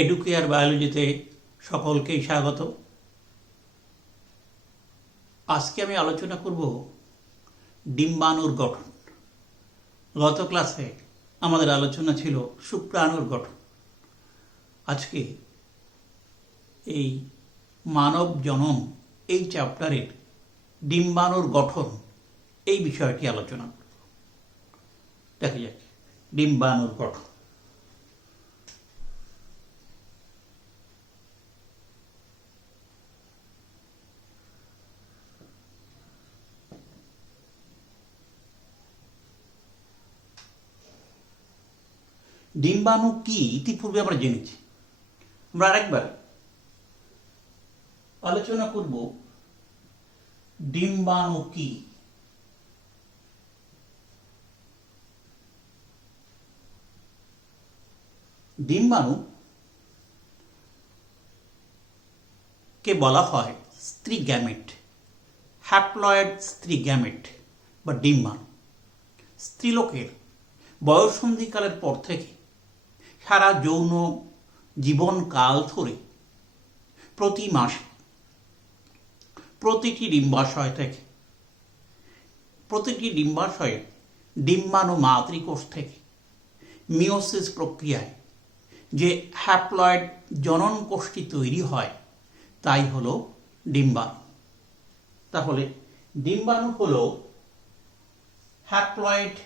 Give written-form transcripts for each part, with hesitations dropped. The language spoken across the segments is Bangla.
এডুকেয়ার বায়োলজিতে সকলকেই স্বাগত। আজকে আমি আলোচনা করব ডিম্বাণুর গঠন। গত ক্লাসে আমাদের আলোচনা ছিল শুক্রাণুর গঠন। আজকে এই মানব জনন এই চ্যাপ্টারের ডিম্বাণুর গঠন এই বিষয়টি আলোচনা করব। দেখা যাক ডিম্বাণুর গঠন। ডিম্বাণু কি ইতিপূর্বে আমরা জেনেছি। আমরা আরেকবার আলোচনা করব ডিম্বাণু কি। ডিম্বাণু কে বলা হয় স্ত্রী গ্যামেট, হ্যাপ্লয়েড স্ত্রী গ্যামেট বা ডিম্বাণু। স্ত্রীলোকের বয়ঃসন্ধিকালের পর থেকে সারা যৌন জীবনকাল ধরে প্রতি মাসে প্রতিটি ডিম্বাশয়ে ডিম্বাণু মাতৃকোষ থেকে মিওসিস প্রক্রিয়ায় যে হ্যাপ্লয়েড জনন কোষটি তৈরি হয় তাই হলো ডিম্বাণু। তাহলে ডিম্বাণু হলো হ্যাপ্লয়েড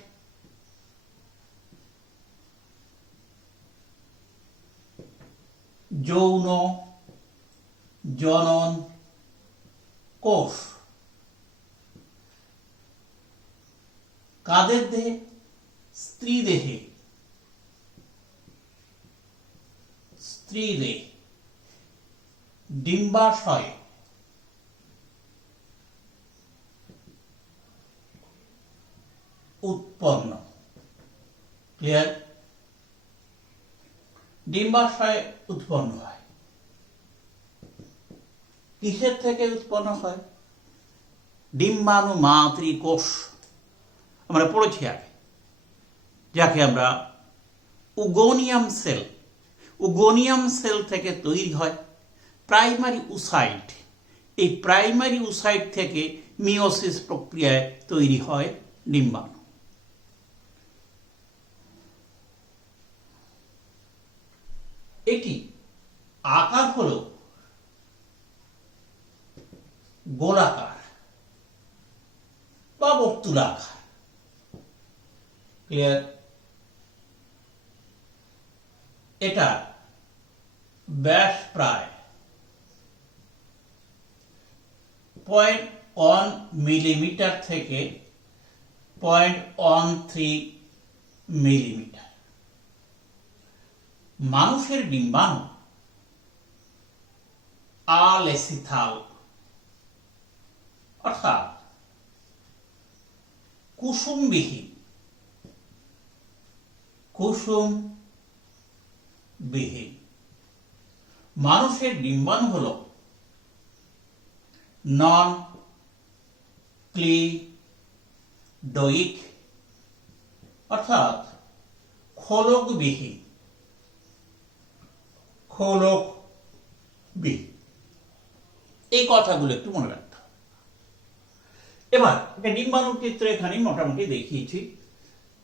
যৌন জনন কোষ। কাদের দেহে? স্ত্রী দেহে। ডিম্বাশয়ে উৎপন্ন। ক্লিয়ার? ডিম্বাশয়ে উৎপন্ন হয়। কিসের থেকে উৎপন্ন হয়? ডিম্বাণু মাতৃকোষ আমরা পড়েছি আগে, যাকে আমরা উগোনিয়াম সেল থেকে তৈরি হয় প্রাইমারি উসাইট। এই প্রাইমারি উসাইট থেকে মিওসিস প্রক্রিয়ায় তৈরি হয় ডিম্বাণু। এটি আকার হলো গোলাকার বা বর্তুলাকার। ক্লিয়ার? এটা ব্যাস প্রায় 0.1 মিলিমিটার থেকে 0.13 মিলিমিটার। মানুষের ডিম্বাণু আলেসিথাল অর্থাৎ কুসুমবিহীন। মানুষের ডিম্বাণু হল নন ক্লিডোইক অর্থাৎ খোলকবিহীন। এই কথাগুলো একটু মনে রাখতে হবে। এবার একটা ডিম্বাণুর চিত্র এখানে মোটামুটি দেখিয়েছি।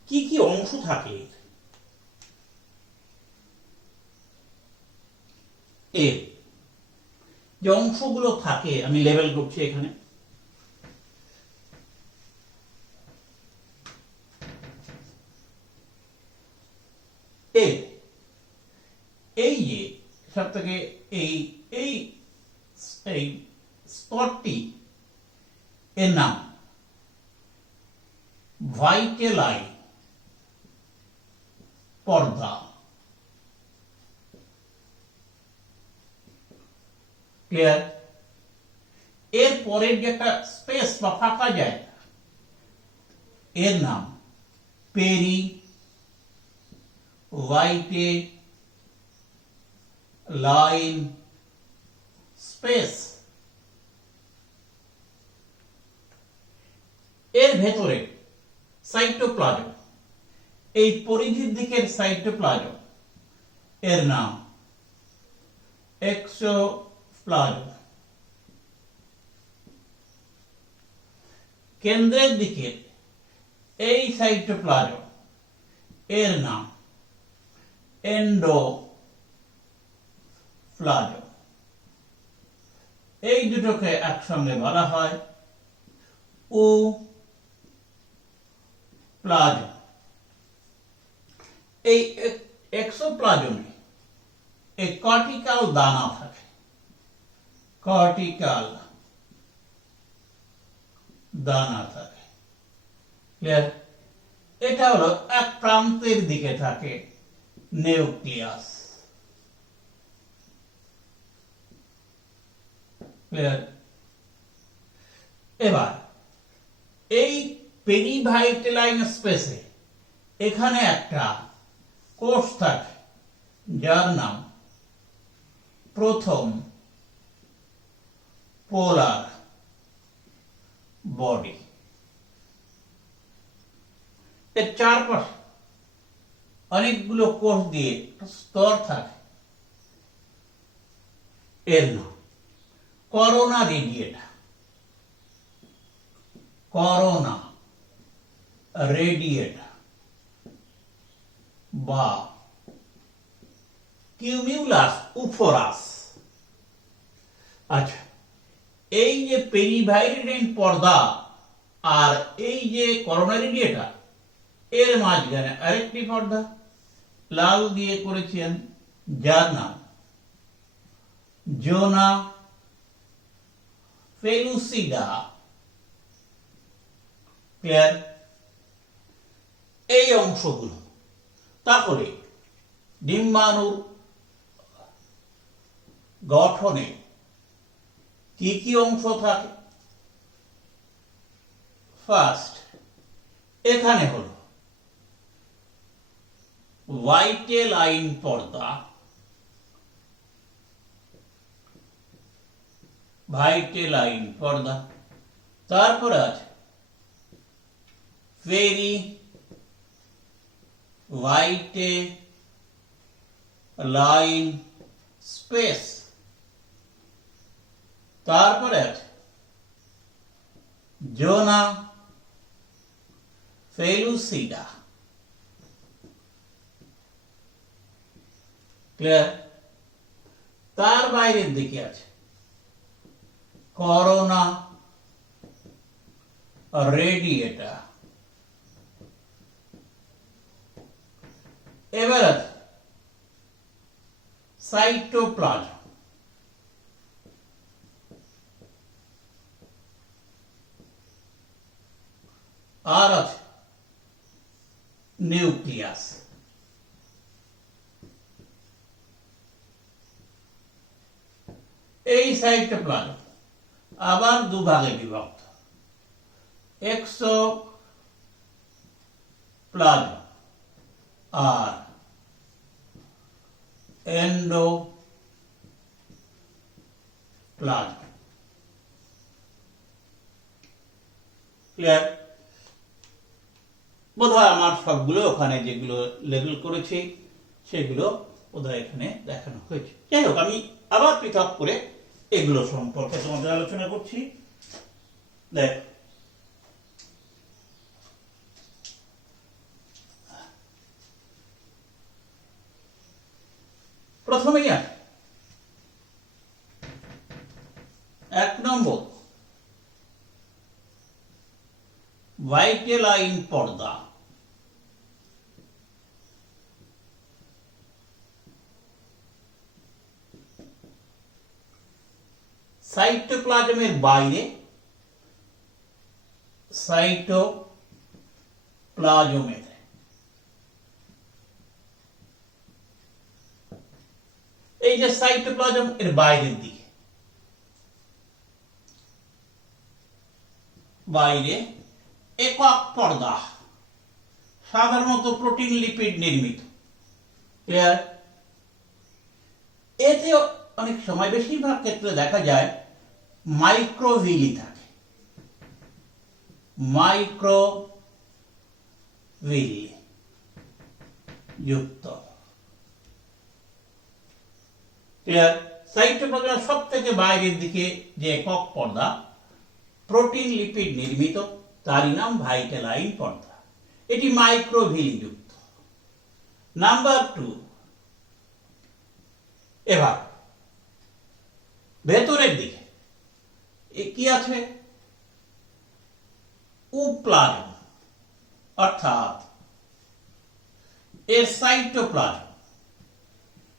কি কি অংশ থাকে এর যে অংশগুলো থাকে আমি লেবেল করছি এখানে। এই যে সব থেকে এই স্তরটি এর নাম ভাইটেলাই পর্দা। ক্লিয়ার? এর পরের যে একটা স্পেস বা ফাঁকা যায় এর নাম পেরি ভাইটেলাইন স্পেস। এর ভেতরে সাইটোপ্লাজম, এই পরিধির দিকের সাইটোপ্লাজম এর নাম এক্সোপ্লাজম। কেন্দ্রের দিকে এই সাইটোপ্লাজম, এর নাম এন্ডোপ্লাজম। এই দুটোকে একসঙ্গে বলা হয় প্লাজম। এই এক্সোপ্লাজমে এই কর্টিক্যাল দানা থাকে, কর্টিক্যাল দানা থাকে। ক্লিয়ার? এটা হলো এক প্রান্তের দিকে থাকে নিউক্লিয়াস। ক্লিয়ার? এবার এই পেরিভাইটেলাইন স্পেসে এখানে একটা কোষ থাকে যার নাম প্রথম পোলার বডি। এর চারপাশে অনেকগুলো কোষ দিয়ে স্তর থাকে, এর নাম করোনা রেডিয়েটা। করোনা রেডিয়েটা বা কিউমিউলাস উফোরাস। আচ্ছা, এই যে পেরিভাইরিডেন পর্দা আর এই যে করোনা রেডিয়েটা, এর মাঝখানে আরেকটি পর্দা লাল দিয়ে করেছেন যার নাম জোনা পেলুসিডা। ক্লিয়ার? এই অংশগুলো তাহলে ডিম্বাণুর গঠনে কি কি অংশ থাকে? ফার্স্ট, এখানে হলো ভাইটেলাইন পর্দা, ভাইটেলাইন পর্দা। তারপরে আছে পেরি ভাইটেলাইন স্পেস। তারপরে আছে জোনা পেলুসিডা। ক্লিয়ার? তার বাইরের দিকে আছে করোনা রেডিয়েটা। এবার আছে সাইটোপ্লাজম। আর আছে নিউক্লিয়াস। এই সাইটোপ্লাজম আবার দুভাগে বিভক্ত, এক্সোপ্লাজম আর এন্ডোপ্লাজম। ক্লিয়ার? বোধহয় আমার সবগুলো ওখানে যেগুলো লেবেল করেছি সেগুলো বোধহয় এখানে দেখানো হয়েছে। যাই হোক, আমি আবার পৃথক করে এগুলো সম্পর্কে তোমাদের আলোচনা করছি। দেখ, প্রথমেই আছে 1 নম্বর ভাইটেলাইন পর্দা। সাইটোপ্লাজমের বাইরে সাইটোপ্লাজমের এই যে সাইটোপ্লাজম এর বাইরের দিকে, বাইরে একক পর্দা, সাধারণত প্রোটিন লিপিড নির্মিত। ক্লিয়ার? এতে অনেক সময় বেশিরভাগ ক্ষেত্রে দেখা যায় মাইক্রোভিলি থাকে, মাইক্রোভিলি যুক্ত। ক্লিয়ার? সাইটোপ্লাজমের সব থেকে বাইরের দিকে যে একক পর্দা প্রোটিন লিপিড নির্মিত, তারই নাম ভাইটেলাইন পর্দা। এটি মাইক্রোভিল যুক্ত। নাম্বার 2, এবার ভেতরের দিকে কি আছে? উপ্লাজম, অর্থাৎ এর সাইটোপ্লাজম,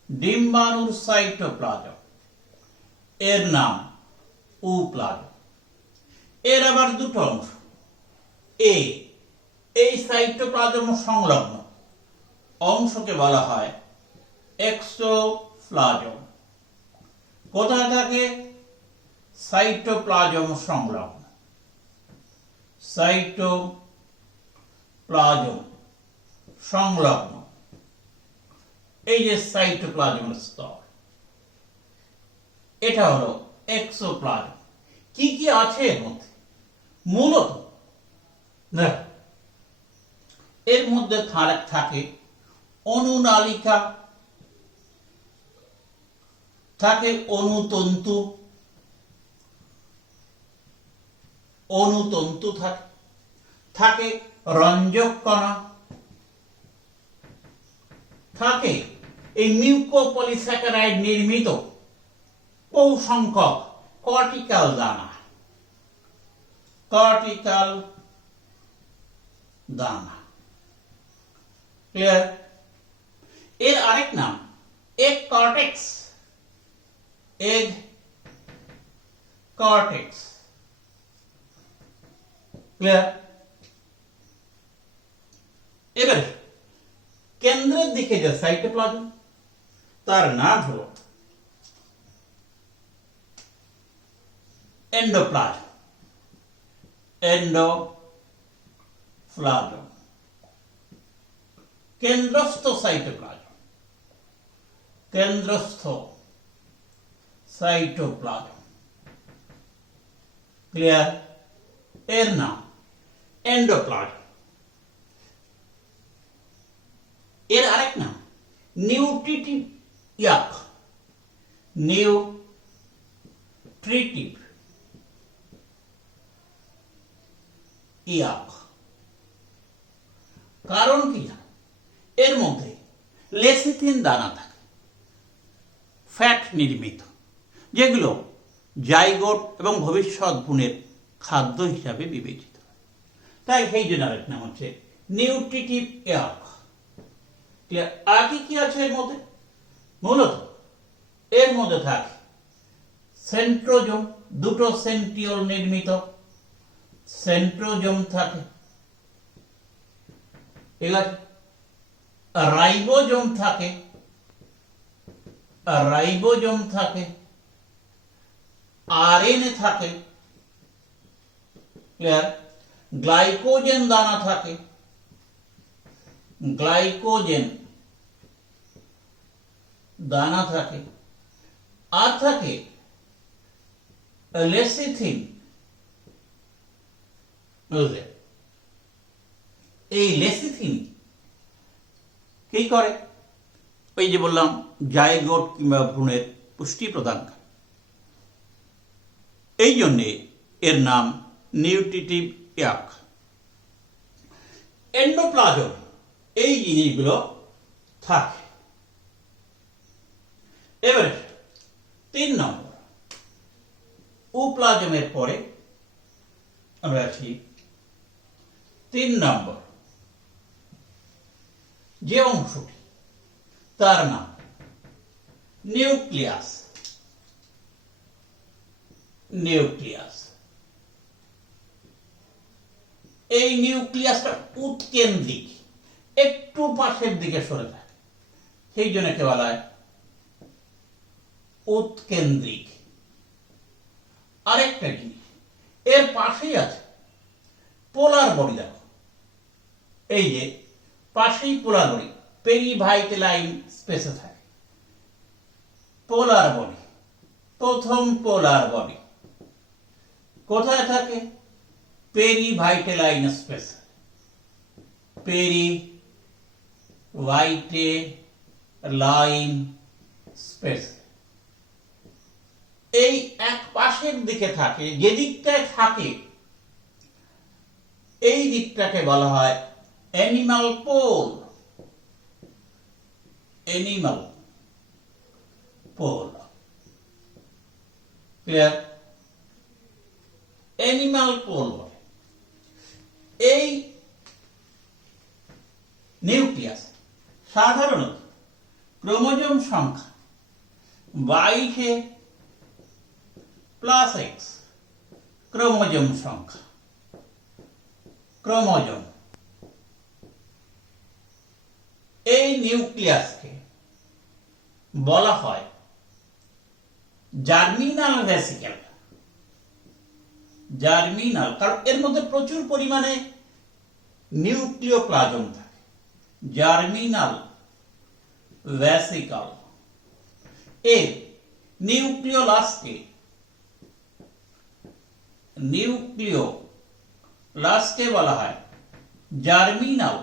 ডিম্বাণুর সাইটোপ্লাজম, এর নাম উপ্লাজম। এর আবার দুটো অংশ। এই সাইটোপ্লাজম সংলগ্ন অংশকে বলা হয় এক্সোপ্লাজম। কোথায় থাকে? সাইটোপ্লাজম সংলগ্ন। সাইটোপ্লাজম সংলগ্ন এই যে সাইটোপ্লাজমের স্তর, এটা হলো এক্সোপ্লাজম। কি কি আছে এর মধ্যে? মূলত এর মধ্যে থাকে অনুনালিকা, থাকে অনুতন্তু, থাকে রঞ্জক কণা, থাকে এই মিউকোপলিস্যাকারাইড নির্মিত বহু সংখ্যক কর্টিক্যাল দানা। ক্লিয়ার? এর আরেক নাম এগ কর্টেক্স। ক্লিয়ার? এবারে কেন্দ্রের দিকে যে সাইটোপ্লাজম, তার নাম হলো এন্ডোপ্লাজম। কেন্দ্রস্থ সাইটোপ্লাজম। ক্লিয়ার? এর নাম এন্ডোপ্লাজম। এর আরেক নাম নিউট্রিটিভ ইয়াক। কারণ কি জানো? এর মধ্যে লেসিথিন দানা থাকে, ফ্যাট নির্মিত, যেগুলো জাইগোট এবং ভবিষ্যৎ ভ্রূণের খাদ্য হিসাবে বিবেচিত। তাই সেই জন্য আরেক নাম হচ্ছে নিউট্রিটিভ ইয়াক। আর কি আছে এর মধ্যে? মূলত এর মধ্যে থাকে সেন্ট্রোজোম, দুটো সেন্ট্রিওল নির্মিত সেন্ট্রোজোম থাকে। ঠিক আছে? রাইবোজোম থাকে, আরএনএ থাকে। ক্লিয়ার? গ্লাইকোজেন দানা থাকে, আর থাকে লেসিথিন। বুঝলে? এই লেসিথিন কি করে? ওই যে বললাম, জাইগোট কিংবা ভ্রূণের পুষ্টি প্রদান করে। এই জন্যে এর নাম নিউট্রিটিভ ইয়াক। এন্ডোপ্লাজম এই জিনিসগুলো থাকে। এবারে 3 নম্বর, উপ্লাজমের পরে আমরা আছি 3 নম্বর যে অংশটি, তার নাম নিউক্লিয়াস। এই নিউক্লিয়াসটা উৎকেন্দ্রিক, একটু পাশের দিকে সরে থাকে, সেই জন্য কে বলা হয় উৎকেন্দ্রিক। আরেকটা জিনিস এর পাশেই আছে পোলার বডি। দেখো, এই যে পাশেই পোলার বডি, পেরিভাইটেলাইন স্পেসে থাকে পোলার বডি। প্রথম পোলার বডি কোথায় থাকে? পেরিভাইটেলাইন স্পেস। পেরিভাইটেলাইন স্পেস। এই এক পাশের দিকে থাকে, যে দিকটায় থাকে এই দিকটাকে বলা হয় animal pole. Animal pole, clear? Animal pole বলে। এই নিউক্লিয়াস সাধারণত ক্রোমোজোম সংখ্যা 22+X ক্রোমোজোম সংখ্যা। ক্রোমোজোম, এই নিউক্লিয়াসকে বলা হয় জার্মিনাল ভেসিকেল। জার্মিনাল কারণ এর মধ্যে প্রচুর পরিমাণে নিউক্লিওপ্লাজম থাকে। Germinal vesicle. এর নিউক্লিওলাসকে বলা হয় জার্মিনাল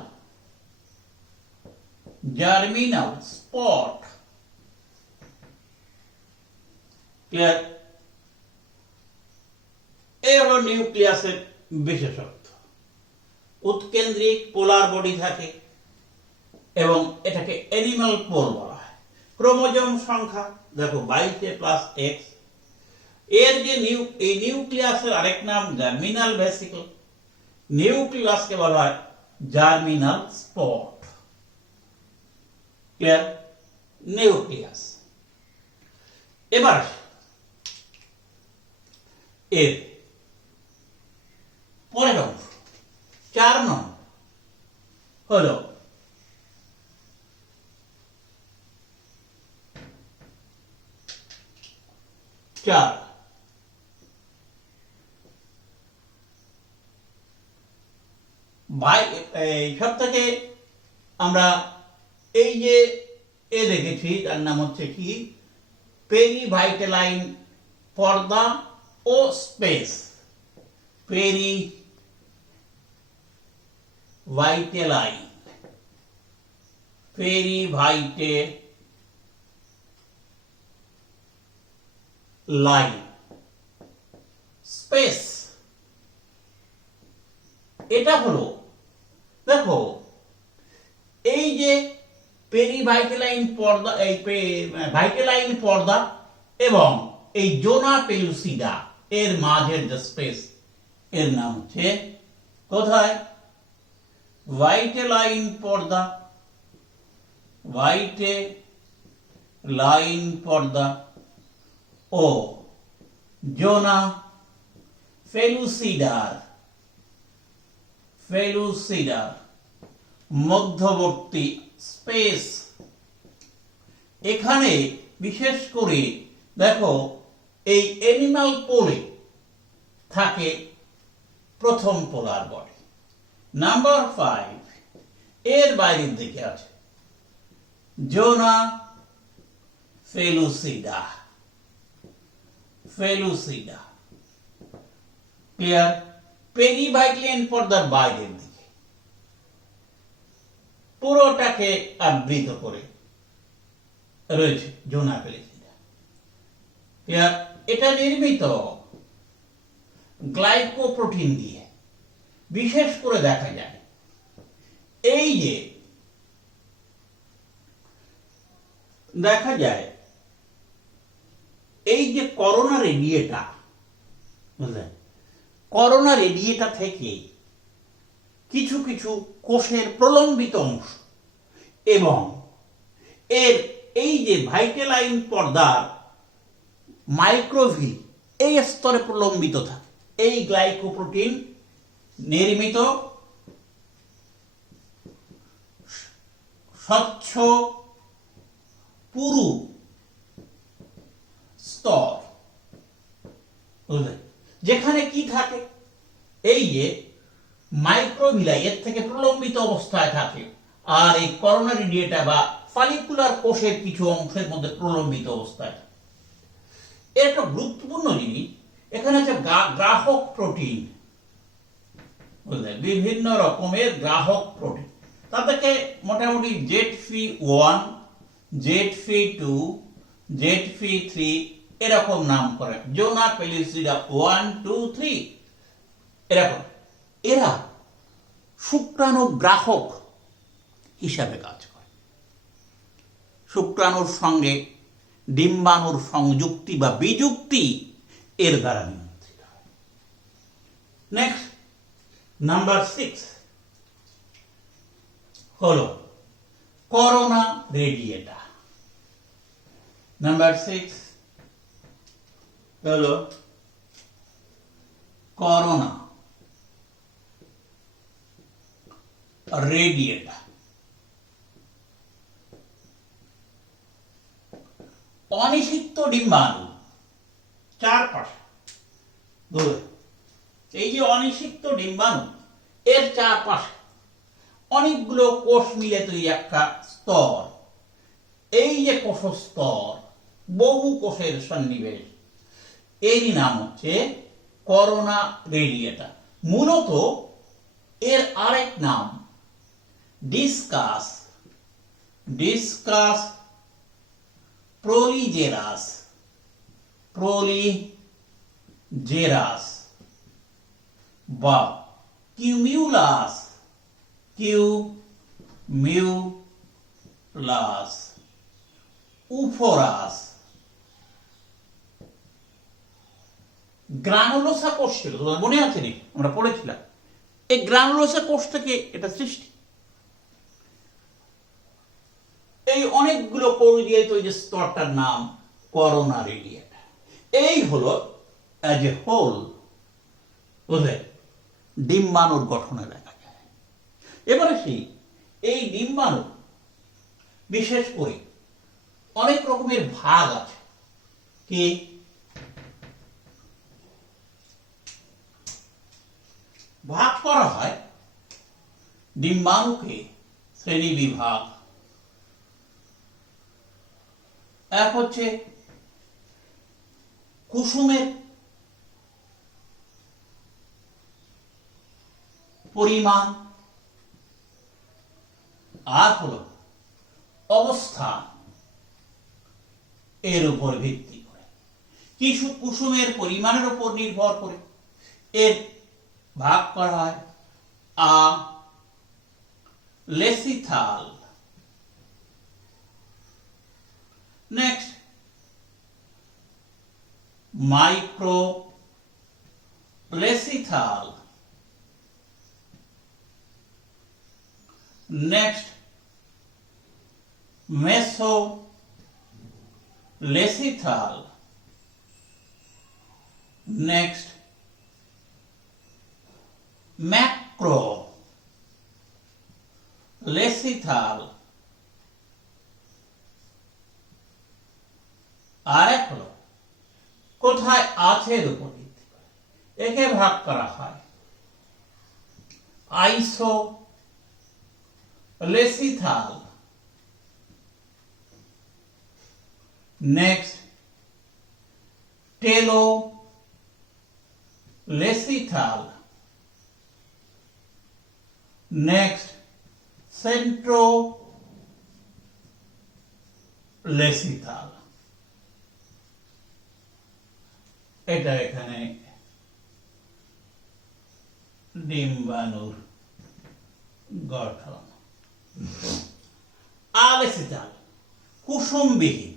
স্পট। ক্লিয়ার? এই হলো নিউক্লিয়াসের বিশেষত্ব। উৎকেন্দ্রিক পোলার বডি থাকে এবং এটাকে অ্যানিমাল পোল বলা হয়। ক্রোমোজোম সংখ্যা দেখো 22+X। এর যে এই নিউক্লিয়াসের আরেক নাম জার্মিনাল ভেসিকল। নিউক্লিয়াসকে বলা হয় জার্মিনাল স্পট। ক্লিয়ার? নিউক্লিয়াস। এবার এর পরের অংশ 4 নং হলো সব থেকে আমরা এই যে দেখেছি তার নাম হচ্ছে কি পেরিভাইটেলাইন পর্দা ও স্পেস। পেরিভাইটেলাইন স্পেস, এটা হলো দেখো এই যে পেরিভাইটেলাইন পর্দা, এই ভাইটেলাইন পর্দা এবং এই জোনা পেলুসিডা এর মাঝের যে স্পেস এর নাম হচ্ছে কোথায় ভাইটেলাইন পর্দা। ভাইটেলাইন পর্দা ও জোনা ফেলুসিডার মধ্যবর্তী স্পেস। এখানে বিশেষ করে দেখো এই অ্যানিমাল পোলে থাকে প্রথম পোলার বডি। নাম্বার 5 এর বাইরের দিকে আছে জোনা ফেলুসিডা। ক্লিয়ার? পেরিভাইটেলাইন পর্দার বাইরের দিকে পুরোটাকে আবৃত করে রয়েছে জোনা ফেলুসিডা। ক্লিয়ার? এটা নির্মিত গ্লাইকোপ্রোটিন দিয়ে। বিশেষ করে দেখা যায় এই যে করোনা রেডিয়েটা, বুঝলেন? করোনা রেডিয়েটা থেকে কিছু কিছু কোষের প্রলম্বিত অংশ এবং এর এই যে ভাইটেলাইন পর্দার মাইক্রোভি এই স্তরে প্রলম্বিত থাকে। এই গ্লাইকোপ্রোটিন নির্মিত স্বচ্ছ পুরু স্তর, বুঝলেন? যেখানে কি থাকে এই যে মাইক্রোভিলাই এর থেকে প্রলম্বিত অবস্থায় থাকে, আর এই করোনা রেডিয়েটা বা ফলিকুলার কোষের কিছু অংশের মধ্যে প্রলম্বিত অবস্থায় থাকে। এর একটা গুরুত্বপূর্ণ জিনিস এখানে আছে গ্রাহক প্রোটিন, বুঝলেন? বিভিন্ন রকমের গ্রাহক প্রোটিন। তাদেরকে মোটামুটি ZFE1, ZFE2, ZFE3 এরকম নাম করে, জোনা পেলিসিডা 1 2 3 এরকম। এরা শুক্রাণু গ্রাহক হিসাবে কাজ করে। শুক্রাণুর সঙ্গে ডিম্বাণুর সংযুক্তি বা বিযুক্তি এর দ্বারা নিয়ন্ত্রিত হয়। নেক্সট নাম্বার 6 হলো করোনা রেডিয়েটা। নাম্বার 6 হলো করোনা রেডিয়েটা। অনিষিক্ত ডিম্বাণু চারপাশে ধরে, এই যে অনিষিক্ত ডিম্বাণু এর চারপাশে অনেকগুলো কোষ মিলে তৈরি একটা স্তর। এই যে কোষ স্তর, বহু কোষের সন্নিবেশ, এরই নাম হচ্ছে করোনা রেডিয়েটা। মূলত এর আরেক নাম ডিসকাস প্রোলিজেরাস বা কিউমিউলাস, উফোরাস। গ্রানুলোসা কোষ ছিল, তোমার মনে আছে নি? আমরা পড়েছিলাম এই গ্রানুলোসা কোষ থেকে এটা সৃষ্টি। এই অনেকগুলো কোষ দিয়ে তৈরি স্তরটার নাম করোনা রেডিয়েটা। এই হলো অ্যাজ এ হোল, বুঝলে, ডিম্বাণুর গঠনে দেখা যায়। এবারে এই ডিম্বাণু বিশেষ করে অনেক রকমের ভাগ আছে। কি ভাগ করা হয় ডিম্বাণুকে শ্রেণী বিভাগ। এক হচ্ছে কুসুমের পরিমাণ, আর হলো অবস্থান, এর উপর ভিত্তি করে। কিছু কুসুমের পরিমাণের উপর নির্ভর করে এর ভাগ করা হয় lecithal, next micro lecithal, next meso lecithal, next macro lecithal, আর এক হলো কোথায় আছে এর উপর ভিত্তি করে একে ভাগ করা হয় আইসো লেসিথাল, নেক্সট টেলো লেসিথাল, নেক্সট সেন্ট্রো লেসিথাল। এটা এখানে ডিম্বাণুর গঠন। আলেসিথাল কুসুমবিহীন।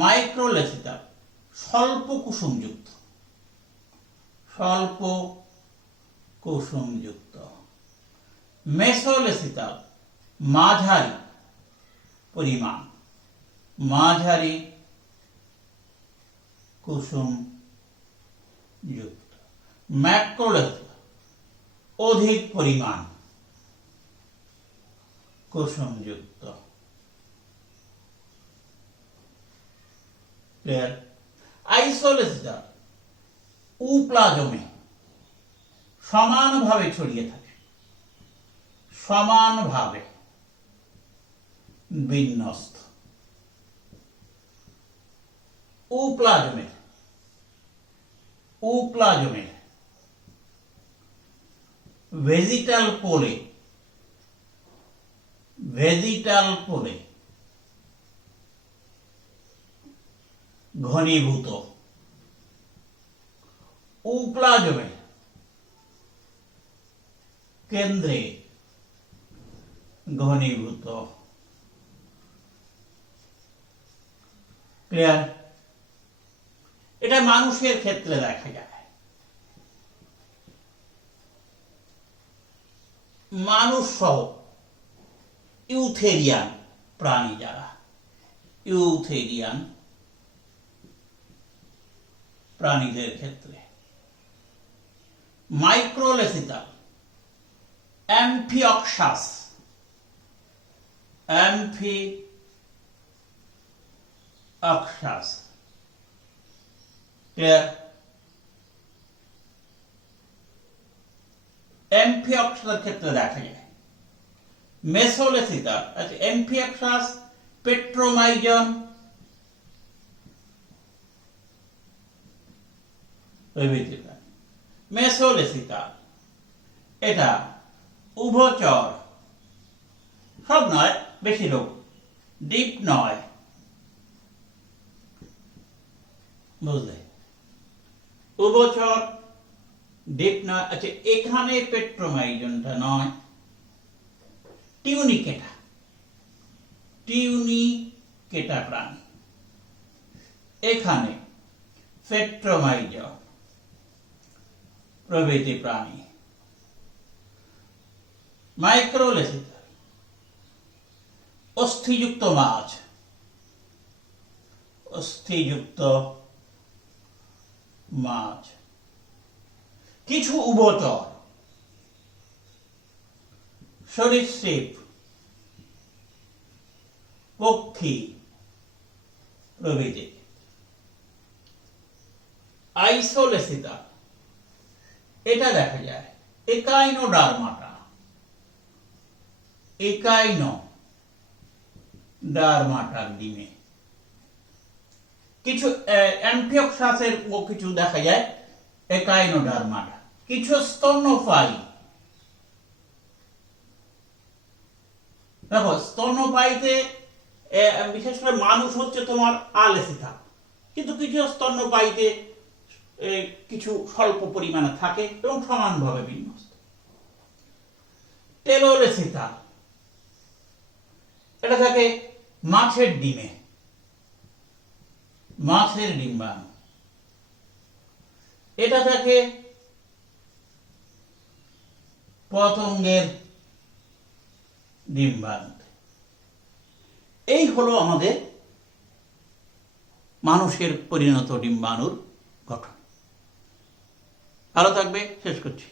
মাইক্রোলেসিথাল স্বল্প কুসুমযুক্ত। মেসোলেসিথাল মাঝারি পরিমাণ, মাঝারি কুসুমযুক্ত। ম্যাক্রোলেসিথাল অধিক পরিমাণ কুসুমযুক্ত। আইসোলেসিথাল উপ্লাজমে সমানভাবে ছড়িয়ে থাকে, সমানভাবে বিন্যস্ত। উপ্লাজমের ভেজিটাল ভেজিটাল পোরে ঘনীভূত, উপ্লাজমে কেন্দ্রে ঘনীভূত। ক্লিয়ার? এটা মানুষের ক্ষেত্রে দেখা যায়। মানুষ সহ ইউথেরিয়ান প্রাণী যারা, ইউথেরিয়ান প্রাণীদের ক্ষেত্রে মাইক্রোলেসিটাল, অ্যাম্ফিঅক্সাস, অ্যাম্ফিঅক্সাস। ক্লিয়ার? অ্যাম্ফিঅক্সাসের ক্ষেত্রে দেখা যায়। মেসোলেসিটাল, আচ্ছা, অ্যাম্ফিঅক্সাস, পেট্রোমাইজন, মেসোলেসিটাল এটা উভচর, সব নয়, বেশি লোক, ডিপ নয়, বুঝলে? উভচর, ডিপ নয়। আচ্ছা, এখানে পেট্রোমাইজনটা নয়, টিউনিকেটা, টিউনিকেটা প্রাণী। এখানে পেট্রোমাইজন প্রভৃতি প্রাণী। মাইক্রোলেসিটাল, অস্থিযুক্ত মাছ, অস্থিযুক্ত মাছ। কিছু উভচর, সরীসৃপ, পক্ষী প্রভৃতি। আইসোলেসিটাল এটা দেখা যায় একাইনোডার্মাটা, একাইনোডার্মাটার ডিমে। কিছু অ্যাম্ফিঅক্সাসের কিছু দেখা যায় একাইনোডার্মাটা। কিছু স্তন্যপায়ী, দেখো স্তন্যপায়ীতে বিশেষ করে মানুষ হচ্ছে তোমার আলেসিটা, কিন্তু কিছু স্তন্যপায়ীতে কিছু স্বল্প পরিমাণে থাকে এবং সমানভাবে বিন্যস্ত। টেলোলেসিটাল এটা থাকে মাছের ডিমে, মাছের ডিম্বাণু। এটা থাকে পতঙ্গের ডিম্বাণু। এই হলো আমাদের মানুষের পরিণত ডিম্বাণুর গঠন। ভালো থাকবে, শেষ করছি।